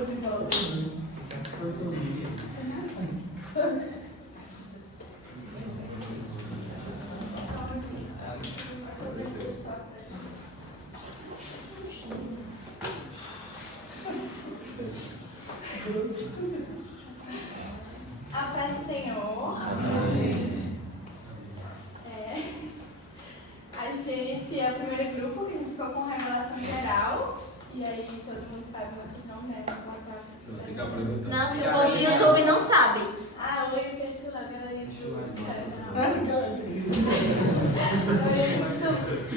A paz do Senhor. Amém. A gente é o primeiro grupo que a gente ficou com revelação geral. E aí todo mundo sabe, mas não deve contar. Tem que apresentar. Não, que o povo do YouTube não sabe. Ah, oi, que é esse lá, galerinha do YouTube.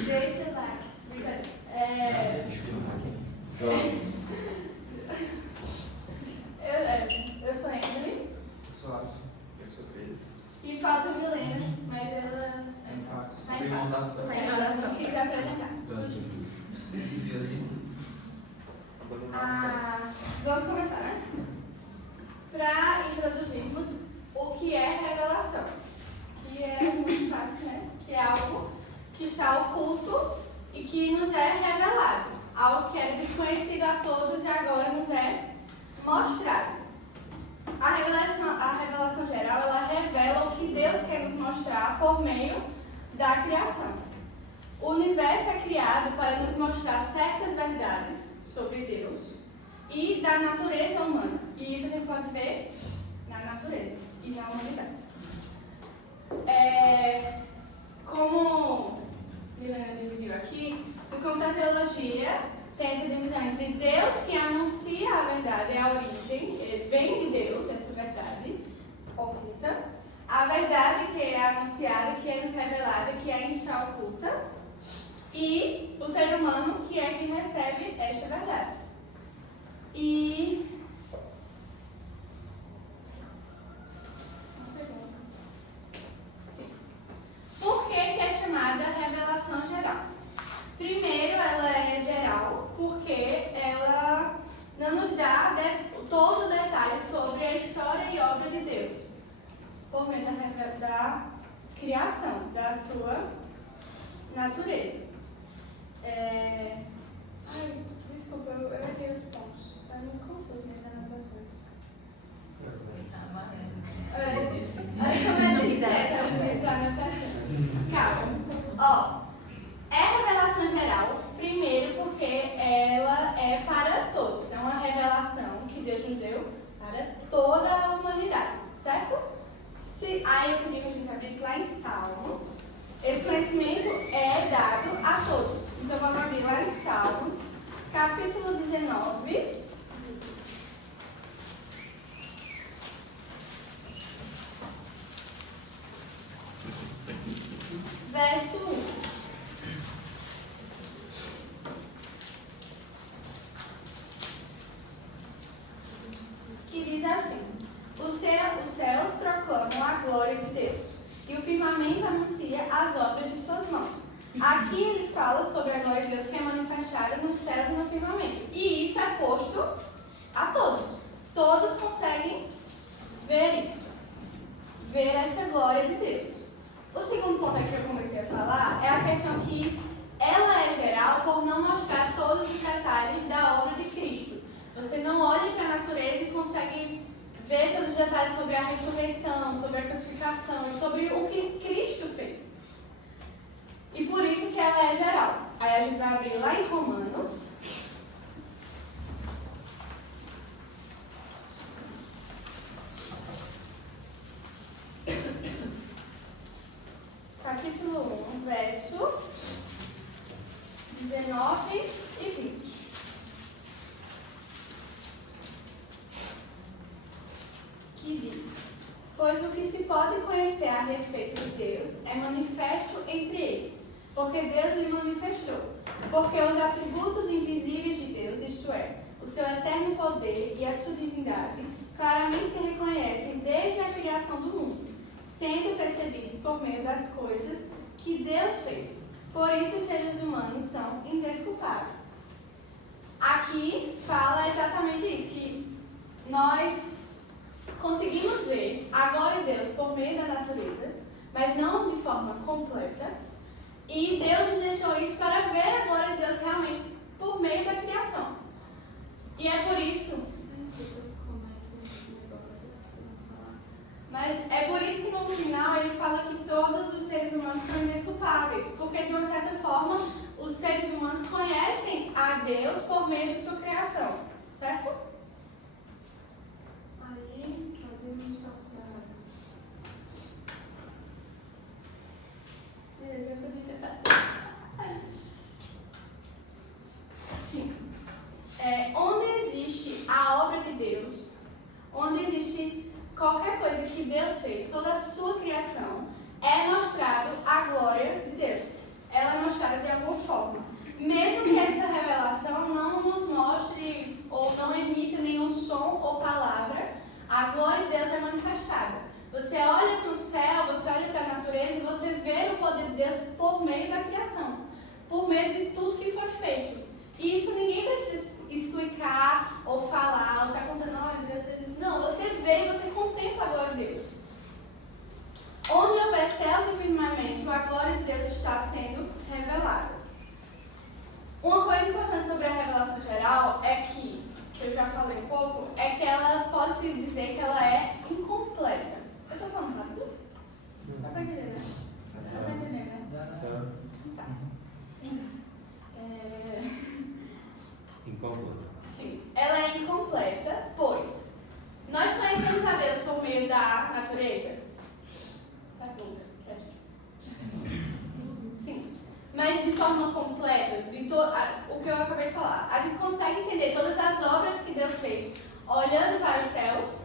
Deixa o like. Eu sou Emily. Eu sou Alisson. Eu sou Pedro. E falta a Milena, mas ela Tá em paz. Tá em oração. Quis apresentar. Vamos começar, né? Para introduzirmos o que é revelação. Que é muito fácil, né? Que é algo que está oculto e que nos é revelado. Algo que era desconhecido a todos e agora nos é mostrado. A revelação geral, ela revela o que Deus quer nos mostrar por meio da criação. O universo é criado para nos mostrar certas verdades sobre Deus e da natureza humana. E isso a gente pode ver na natureza e na humanidade. Como Milena dividiu aqui, no campo da teologia, tem essa divisão entre Deus que anuncia a verdade, é a origem, vem de Deus essa verdade oculta, a verdade que é anunciada, que é nos revelada, que ainda está oculta, e o ser humano que é quem recebe esta verdade. Por que é chamada revelação geral? Primeiro, ela é geral porque ela não nos dá todo o detalhe sobre a história e obra de Deus, por meio da criação, da sua natureza. Desculpa, eu errei os pontos. Está muito confuso minhas anotações. Como é discreta a anotação. Calma. É revelação geral, primeiro porque ela é para todos. É uma revelação que Deus nos deu para toda a humanidade, certo? Aí eu queria que a gente abrisse lá em Salmos. Esse conhecimento é dado a todos. Então vamos abrir lá em Salmos, capítulo 19. Verso 1. Que diz assim: os céus proclamam a glória de Deus, e o firmamento anuncia as obras de suas mãos. Aqui ele fala sobre a glória de Deus que é manifestada nos céus e no firmamento. E isso é posto a todos. Todos conseguem ver isso, ver essa glória de Deus. O segundo ponto aqui que eu comecei a falar é a questão que ela é geral por não mostrar todos os detalhes da obra de Cristo. Você não olha para a natureza e consegue ver todos os detalhes sobre a ressurreição, sobre a crucificação e sobre o que Cristo fez. E por isso que ela é geral. Aí a gente vai abrir lá em Romanos. Capítulo 1, verso 19 e 20. Que diz: pois o que se pode conhecer a respeito de Deus é manifesto entre eles, porque Deus lhe manifestou. Porque os atributos invisíveis de Deus, isto é, o seu eterno poder e a sua divindade, claramente se reconhecem desde a criação do mundo, sendo percebidos por meio das coisas que Deus fez. Por isso os seres humanos são indesculpáveis. Aqui fala exatamente isso, que nós conseguimos ver a glória de Deus por meio da natureza, mas não de forma completa. E Deus nos deixou isso para ver a glória de Deus realmente por meio da criação. E é por isso Deus por meio de sua criação, certo? Aí, podemos passar. Eu já podia passar. Sim. Onde existe a obra de Deus, onde existe qualquer coisa que Deus fez, toda a sua criação, é mostrado a glória de Deus. Ela é mostrada de alguma forma. Mesmo que essa revelação não nos mostre ou não emita nenhum som ou palavra, a glória de Deus é manifestada. Você olha para o céu, você olha para a natureza e você vê o poder de Deus por meio da criação, por meio de tudo que foi feito. E isso ninguém precisa explicar ou falar, ou estar contando, olha, Deus fez isso. Não, você vê e você contempla a glória de Deus. Onde houver céus e firmamento, a glória de Deus está sendo revelada. Uma coisa importante sobre a revelação geral é que eu já falei um pouco, é que ela pode-se dizer que ela é incompleta. Eu estou falando rápido? Dá para entender, né? Dá para entender, né? Tá. Incompleta. Sim, ela é incompleta, pois nós conhecemos a Deus por meio da natureza? Pergunta. Sim. Mas de forma completa, o que eu acabei de falar, a gente consegue entender todas as obras que Deus fez olhando para os céus?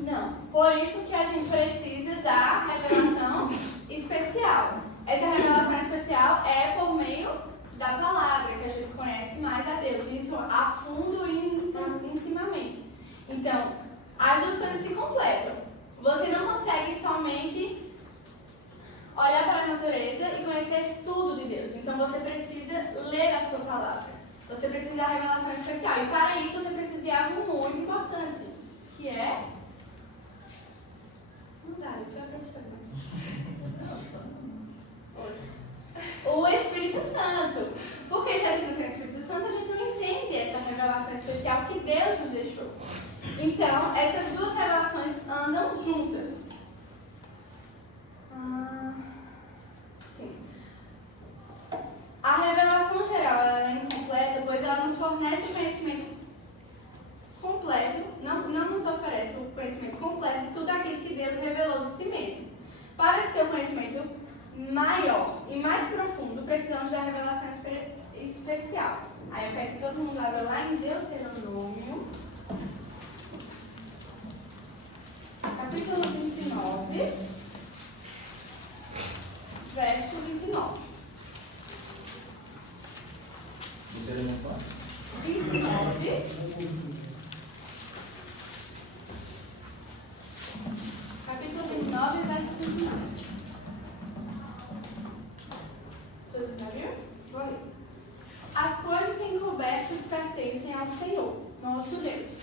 Não. Por isso que a gente precisa da revelação especial. Essa revelação especial é por meio da palavra, que a gente conhece mais a Deus. Isso a fundo e intimamente. Então, as duas coisas se completam. Você não consegue somente olhar para a natureza e conhecer tudo de Deus. Então você precisa ler a sua palavra. Você precisa da revelação especial. E para isso você precisa de algo muito importante, que é... Não dá, eu estou acreditando. O Espírito Santo. Porque se a gente não tem o Espírito Santo, a gente não entende essa revelação especial que Deus nos deixou. Então, essas duas revelações andam juntas. Sim. A revelação geral ela é incompleta, pois ela nos fornece o conhecimento completo, não nos oferece o conhecimento completo de tudo aquilo que Deus revelou de si mesmo. Para se ter um conhecimento maior e mais profundo, precisamos da revelação especial. Aí eu quero que todo mundo abra lá em Deuteronômio, capítulo 29, verso 29. 29. Capítulo 29, verso 29. Todo mundo abriu? Vou ler. As coisas encobertas pertencem ao Senhor, nosso Deus.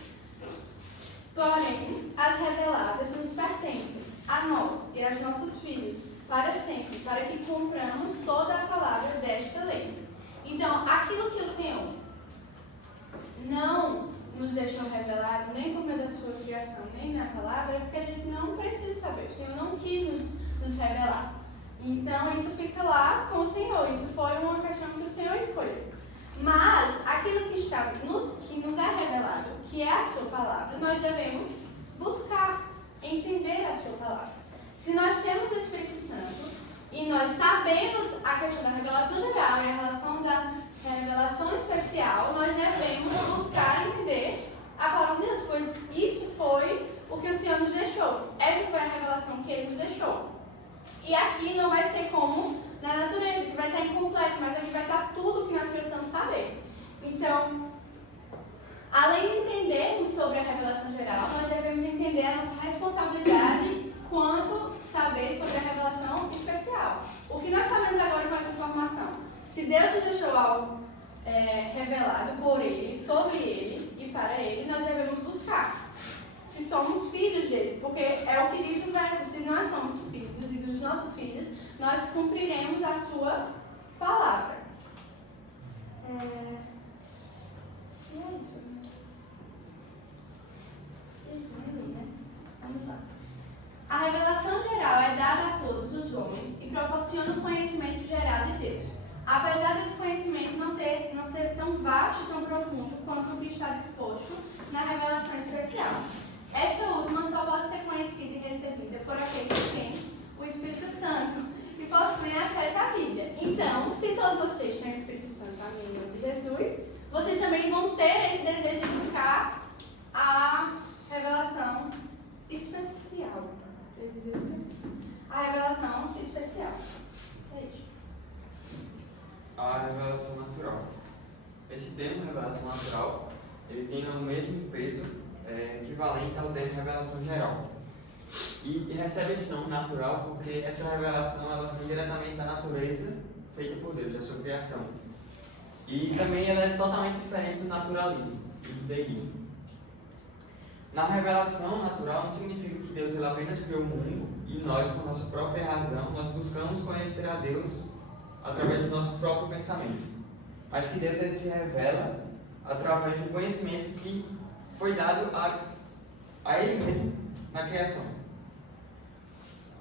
Porém, as reveladas nos pertencem, a nós e aos nossos filhos, para sempre, para que cumpramos toda a palavra desta lei. Então, aquilo que o Senhor não nos deixou revelado, nem por meio da sua criação, nem na palavra, é porque a gente não precisa saber. O Senhor não quis nos revelar. Então, isso fica lá com o Senhor. Isso foi uma questão que o Senhor escolheu. Mas, aquilo que nos é revelado, que é a sua palavra, nós devemos buscar entender a sua palavra. Se nós temos o Espírito Santo e nós sabemos a questão da revelação geral e a relação da revelação especial, nós devemos buscar entender a palavra de Deus, pois isso foi o que o Senhor nos deixou. Essa foi a revelação que Ele nos deixou. E aqui não vai ser como na natureza, que vai estar incompleto, mas aqui vai estar tudo o que nós precisamos saber. Então, além de entendermos sobre a revelação geral, nós devemos entender a nossa responsabilidade quanto saber sobre a revelação especial. O que nós sabemos agora com essa informação? Se Deus nos deixou algo revelado por Ele, sobre Ele e para Ele, nós devemos buscar. Se somos filhos dele, porque é o que diz o verso, se nós somos filhos e dos nossos filhos, nós cumpriremos a sua palavra. E é isso. Vamos lá. A revelação geral é dada a todos os homens e proporciona o conhecimento geral de Deus. Apesar desse conhecimento não ser tão baixo e tão profundo quanto o que está disposto na revelação especial. Esta última só pode ser conhecida e recebida por aqueles que têm o Espírito Santo e possuem acesso à Bíblia. Então, se todos vocês têm o Espírito Santo, amém, em nome de Jesus, vocês também vão ter esse desejo de buscar a revelação especial. Eu ia dizer específico. A revelação especial. É isso. A revelação natural. Esse termo revelação natural, ele tem o mesmo peso equivalente ao termo revelação geral. E recebe esse nome natural porque essa revelação ela vem diretamente da natureza feita por Deus, da sua criação. E também ela é totalmente diferente do naturalismo e do deísmo. Na revelação natural não significa que Deus ele apenas criou o mundo e nós, por nossa própria razão, nós buscamos conhecer a Deus através do nosso próprio pensamento. Mas que Deus ele se revela através do conhecimento que foi dado a Ele mesmo na criação.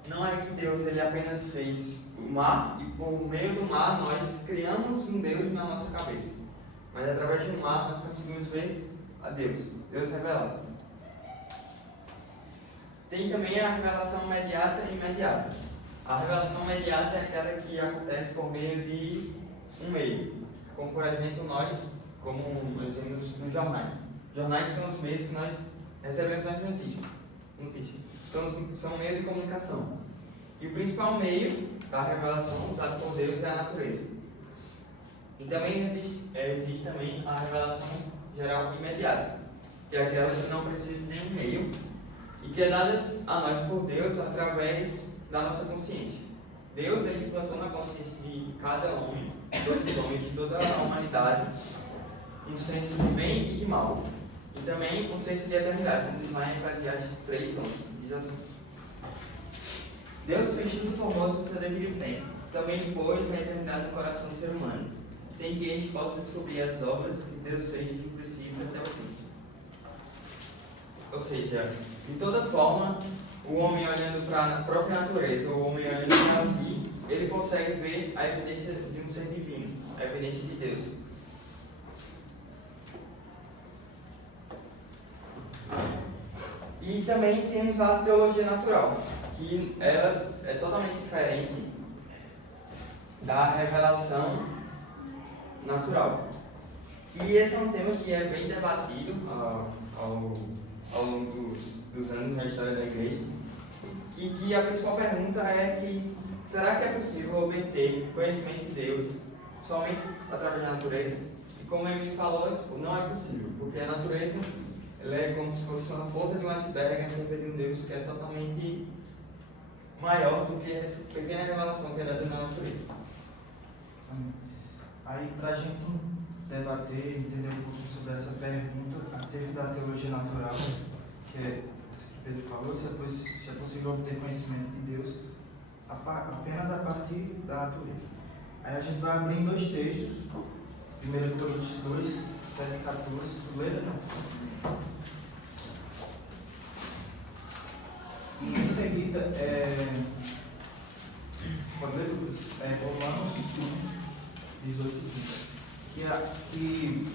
Não é que Deus ele apenas fez o mar e por meio do mar nós criamos um Deus na nossa cabeça. Mas através do mar nós conseguimos ver a Deus, Deus revelado. Tem também a revelação imediata e imediata. A revelação imediata é aquela que acontece por meio de um meio. Como por exemplo nós vemos nos jornais. Jornais são os meios que nós recebemos as notícias. São meio de comunicação. E o principal meio da revelação usado por Deus é a natureza. E também existe também a revelação geral imediata, que é aquela que não precisa de nenhum meio e que é dada a nós por Deus através da nossa consciência. Deus ele implantou na consciência de cada homem, de todos os homens, de toda a humanidade, um senso de bem e de mal. E também um senso de eternidade, como diz lá em Eclesiastes 3:11. Diz assim: Deus fez tudo formoso no seu devido tempo, também pôs a eternidade no coração do ser humano, sem que este possa descobrir as obras que Deus fez desde o princípio até o fim. Ou seja, de toda forma, o homem olhando para a própria natureza, o homem olhando para si, ele consegue ver a evidência de um ser divino, a evidência de Deus. E também temos a teologia natural, que ela é totalmente diferente da revelação natural. E esse é um tema que é bem debatido ao longo dos anos na história da igreja. E que a principal pergunta é que será que é possível obter conhecimento de Deus somente através da natureza? E como ele falou, não é possível, porque a natureza ela é como se fosse uma ponta de um iceberg acerca de um Deus que é totalmente maior do que essa pequena revelação que é dada na natureza. Aí, para a gente debater, entender um pouco sobre essa pergunta acerca da teologia natural, que é isso que Pedro falou, se é possível obter conhecimento de Deus apenas a partir da natureza. Aí a gente vai abrir em dois textos, 1 Coríntios 2, 7 e 14, tu lê, não? E em seguida, pode ler, Lucas? Romanos 1, 18 e 20. Que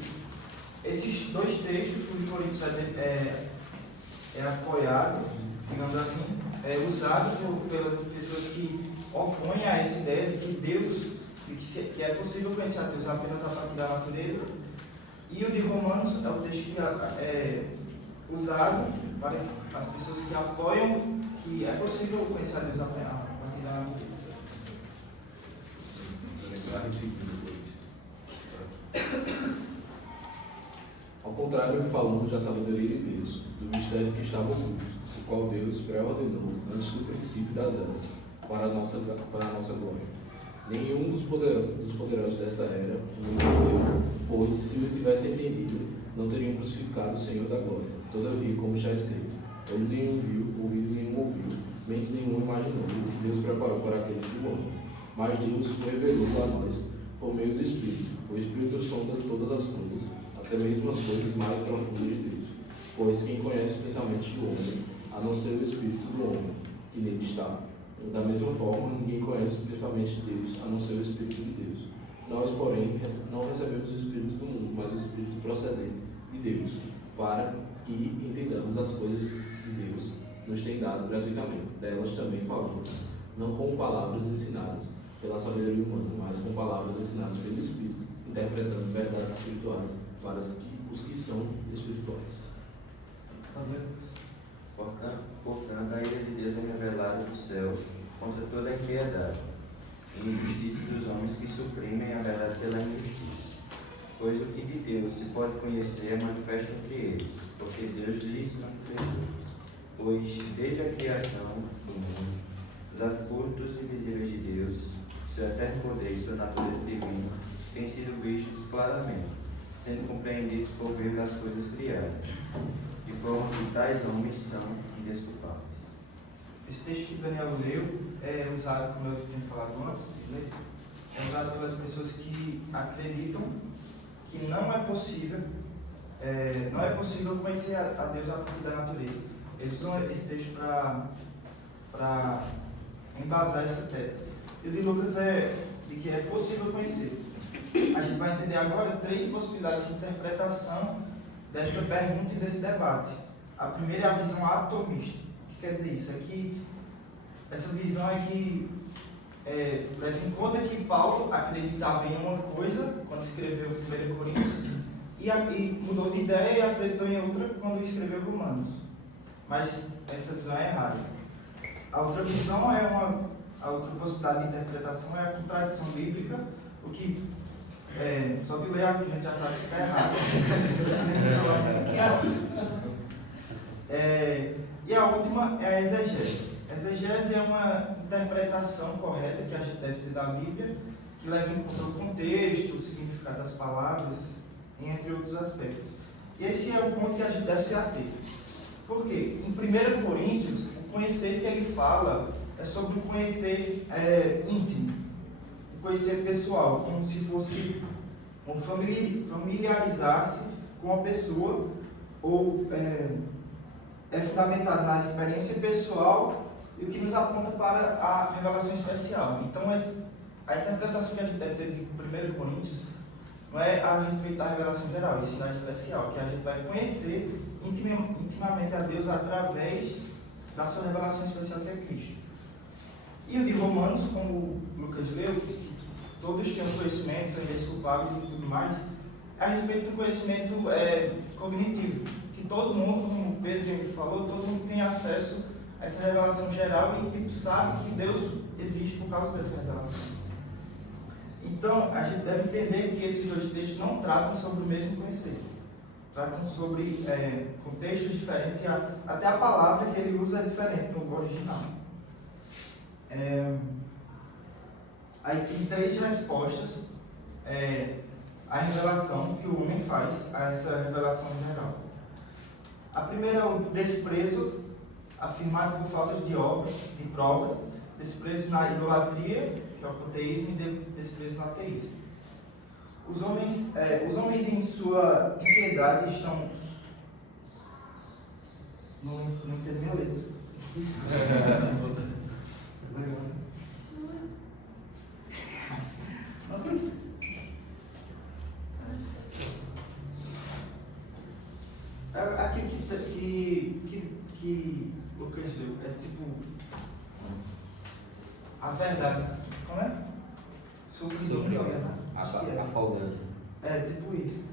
esses dois textos, o de Coríntios é apoiado, digamos assim, é usado pelas pessoas que opõem a essa ideia de que Deus, que é possível conhecer a Deus apenas a partir da natureza. E o de Romanos é o texto que é usado para as pessoas que apoiam que é possível conhecer a Deus apenas a partir da natureza. Ao contrário, falamos da sabedoria de Deus, do mistério que estava oculto, o qual Deus pré-ordenou antes do princípio das eras, para a nossa glória. Nenhum dos poderosos dessa era o entendeu, pois, se o tivessem entendido, não teriam crucificado o Senhor da glória. Todavia, como está escrito, olho nenhum viu, ouvido nenhum ouviu, mente nenhum imaginou o que Deus preparou para aqueles que o amam. Mas Deus o revelou a nós por meio do Espírito. O Espírito sonda todas as coisas, até mesmo as coisas mais profundas de Deus. Pois quem conhece os pensamentos do homem, a não ser o Espírito do homem, que nele está. Da mesma forma, ninguém conhece os pensamentos de Deus, a não ser o Espírito de Deus. Nós, porém, não recebemos o Espírito do mundo, mas o procedente de Deus, para que entendamos as coisas que Deus nos tem dado gratuitamente. Delas também falamos, não com palavras ensinadas pela sabedoria humana, mas com palavras ensinadas pelo Espírito, interpretando verdades espirituais para os que são espirituais. Portanto, a ira de Deus é revelada do céu contra toda a impiedade e injustiça dos homens que suprimem a verdade pela injustiça. Pois o que de Deus se pode conhecer é manifesto entre eles, porque Deus lhes manifestou. Pois desde a criação do mundo, os atributos invisíveis de Deus, seu eterno poder e sua natureza divina, têm sido vistos claramente, sendo compreendidos por meio das coisas criadas, de forma que tais homens são indesculpáveis. Esse texto que Daniel leu é usado, como eu tinha falado antes, é usado pelas pessoas que acreditam que não é possível conhecer a Deus a partir da natureza. Eles usam esse texto para embasar essa tese. E o de Lucas é de que é possível conhecer. A gente vai entender agora 3 possibilidades de interpretação dessa pergunta e desse debate. A primeira é a visão atomista. O que quer dizer isso? É que essa visão é que leva em conta que Paulo acreditava em uma coisa quando escreveu 1 Coríntios e mudou de ideia e acreditou em outra quando escreveu Romanos. Mas essa visão é errada. A outra visão a outra possibilidade de interpretação é a contradição bíblica, o que só de ler a gente já sabe que está errado. E a última é a exegese. A exegese é uma interpretação correta que a gente deve ter da Bíblia, que leva em conta o contexto, o significado das palavras, entre outros aspectos. E esse é o ponto que a gente deve se ater. Por quê? Em 1 Coríntios, o conhecer que ele fala é sobre o conhecer íntimo, o conhecer pessoal, como se fosse um familiarizar-se com a pessoa, ou é fundamentado na experiência pessoal e o que nos aponta para a revelação especial. Então, a interpretação que a gente deve ter de 1 Coríntios não é a respeito da revelação geral, e sim da especial, que a gente vai conhecer intimamente a Deus através da sua revelação especial, que é Cristo. E o de Romanos, como o Lucas leu, todos têm um conhecimento, são indesculpáveis e tudo mais, é a respeito do conhecimento cognitivo, que todo mundo, como o Pedro falou, todo mundo tem acesso a essa revelação geral e sabe que Deus existe por causa dessa revelação. Então, a gente deve entender que esses 2 textos não tratam sobre o mesmo conceito. Tratam sobre contextos diferentes e até a palavra que ele usa é diferente no original. Aí tem 3 respostas à revelação que o homem faz a essa revelação geral. A primeira é o desprezo afirmado por falta de obras e provas, desprezo na idolatria, que é o panteísmo, e desprezo no ateísmo. Os homens em sua impiedade estão... Não entendi minha letra. Nossa. Aqui que Lucas leu é tipo a verdade. Como é? Suprimindo Afogando. É tipo isso.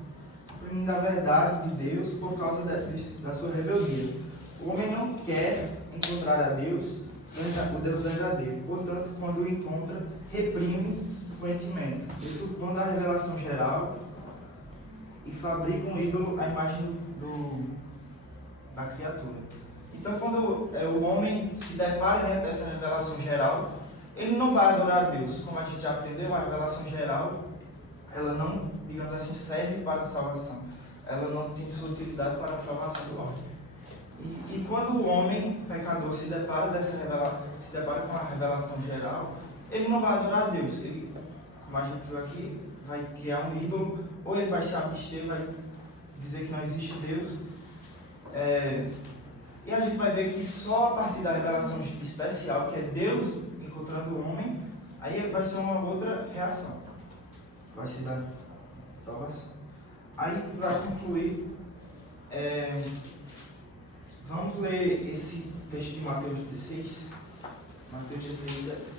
Suprimindo a verdade de Deus por causa da sua rebeldia. O homem não quer encontrar a Deus, o Deus verdadeiro. Portanto, quando o encontra, reprime o conhecimento, deturpando a revelação geral e fabrica um ídolo à imagem da criatura. Então, quando o homem se depara dentro dessa revelação geral, ele não vai adorar a Deus. Como a gente já aprendeu, a revelação geral, ela não, digamos assim, serve para a salvação. Ela não tem sua utilidade para a salvação do homem. E quando o homem pecador se depara com a revelação geral, ele não vai adorar a Deus. Ele, como a gente viu aqui, vai criar um ídolo, ou ele vai se abster, vai dizer que não existe Deus. E a gente vai ver que só a partir da revelação especial, que é Deus encontrando o homem, aí vai ser uma outra reação. Vai ser da salvação. Aí, para concluir, vamos ler esse texto de Mateus 16. Mateus 16, 17.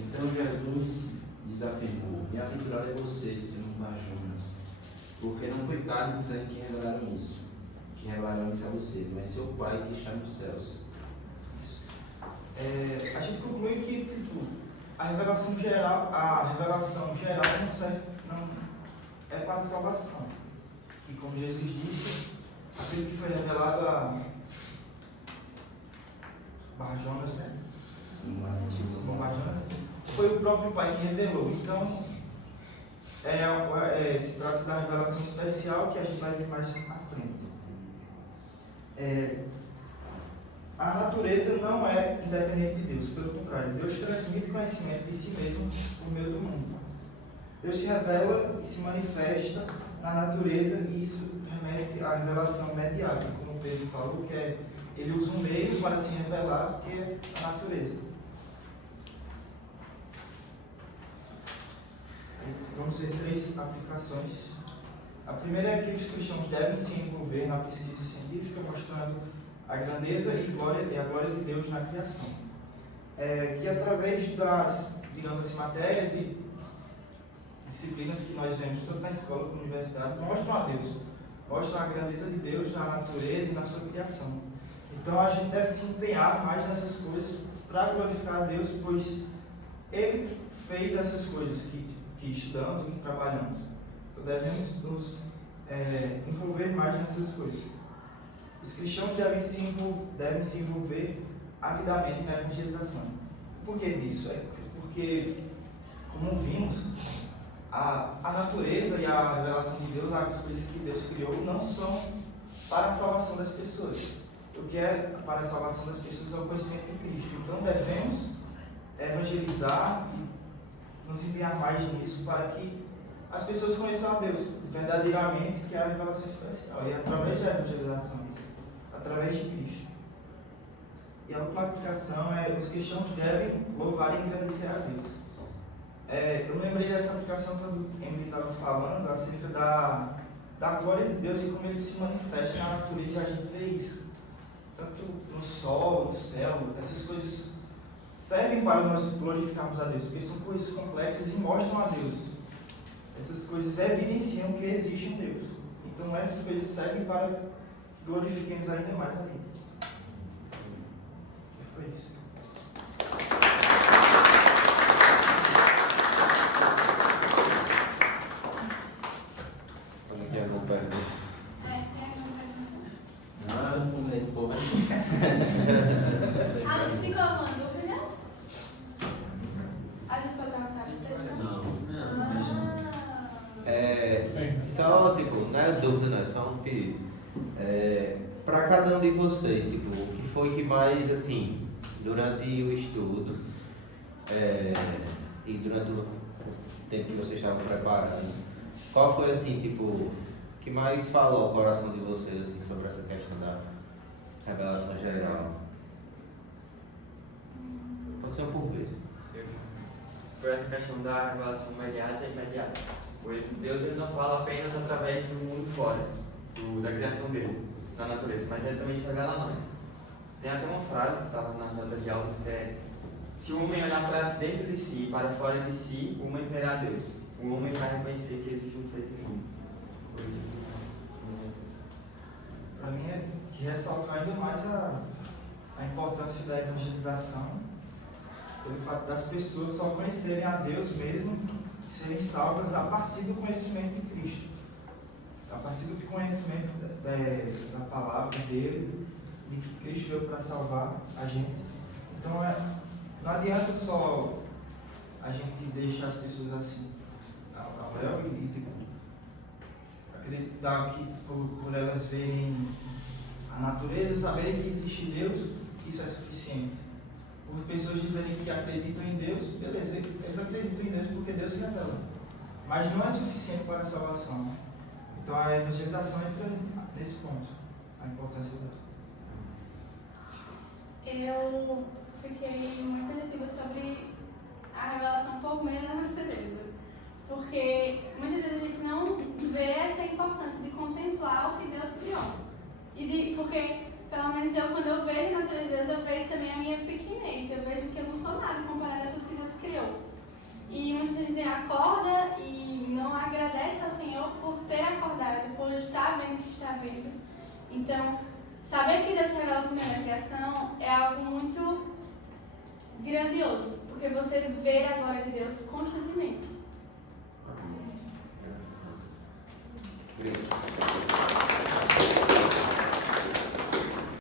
Então Jesus lhes afirmou: Bem-aventurado é você, Simão Barjonas, porque não foi carne e sangue que revelaram isso a você, mas seu Pai que está nos céus. A gente conclui que tipo, a revelação geral não serve, não é para a salvação. Que, como Jesus disse, aquilo que foi revelado a Barjonas, né? Simão Barjonas, foi o próprio Pai que revelou. Então, se trata da revelação especial que a gente vai ver mais à frente. A natureza não é independente de Deus, pelo contrário, Deus transmite conhecimento de si mesmo por meio do mundo. Deus se revela e se manifesta na natureza, e isso remete à revelação imediata, como Pedro falou, que ele usa um meio para se revelar, que é a natureza. Vamos ver 3 aplicações. A primeira é que os cristãos devem se envolver na pesquisa científica, mostrando a grandeza e a glória de Deus na criação. Que através das, digamos assim, matérias e disciplinas que nós vemos, tanto na escola como na universidade, mostram a Deus, mostram a grandeza de Deus na natureza e na sua criação. Então a gente deve se empenhar mais nessas coisas para glorificar a Deus, pois Ele fez essas coisas que estudamos, que trabalhamos. Então devemos nos envolver mais nessas coisas. Os cristãos devem se envolver avidamente na evangelização. Por que disso? Porque, como vimos, a natureza e a revelação de Deus, as coisas que Deus criou, não são para a salvação das pessoas. O que é para a salvação das pessoas é o conhecimento de Cristo. Então devemos evangelizar e nos empenhar mais nisso para que as pessoas conheçam a Deus verdadeiramente, que é a revelação especial. E através da evangelização, através de Cristo. E a última aplicação é: os cristãos devem louvar e agradecer a Deus. Eu lembrei dessa aplicação quando Emily estava falando acerca da glória de Deus e como Ele se manifesta na natureza, e a gente vê isso. Tanto no sol, no céu, essas coisas servem para nós glorificarmos a Deus, porque são coisas complexas e mostram a Deus. Essas coisas evidenciam que existe um Deus. Então essas coisas servem para que glorifiquemos ainda mais a Ele. E foi isso. Tem alguma pergunta? Ah, não é bom. Ficou alguma dúvida? A gente pode perguntar para você? Não. Só, tipo, não é dúvida, não, é só um pedido. Para cada um de vocês, tipo, o que foi que mais, assim, durante o estudo e durante o tempo que vocês estavam preparando, qual foi, assim, tipo, que mais falou ao coração de vocês, assim, sobre essa questão da revelação geral? Pode ser por vez. Foi essa questão da revelação imediata e imediata. Deus ele não fala apenas através do mundo fora, da criação dele, da natureza, mas ele também se revela a nós. Tem até uma frase que estava na nota de aulas que é: se o homem olhar para dentro de si e para fora de si, o homem verá Deus. O homem vai reconhecer que existe um ser divino. Para mim é que ressalta ainda mais a importância da evangelização, pelo fato das pessoas só conhecerem a Deus mesmo, serem salvas a partir do conhecimento de Cristo, a partir do conhecimento da palavra dele, de que Cristo veio para salvar a gente. Então não adianta só a gente deixar as pessoas assim ao léu e tipo, acreditar que por elas verem a natureza, saberem que existe Deus, isso é suficiente. por pessoas dizerem que acreditam em Deus, beleza, eles acreditam em Deus porque Deus se revela. Mas não é suficiente para a salvação. Né? Então a evangelização entra nesse ponto, a importância dela. Eu fiquei muito pensativa sobre a revelação por meio da natureza. Porque muitas vezes a gente não vê essa importância de contemplar o que Deus criou. Porque, pelo menos eu, quando eu vejo a natureza de Deus, eu vejo também a minha pequenez. Eu vejo que eu não sou nada comparado a tudo que Deus criou. E muitas vezes a gente acorda e não agradece ao Senhor por ter acordado, por estar vendo o que está vendo. Então, saber que Deus se revela por meio da criação é algo muito grandioso, porque você vê a glória de Deus constantemente. Obrigado.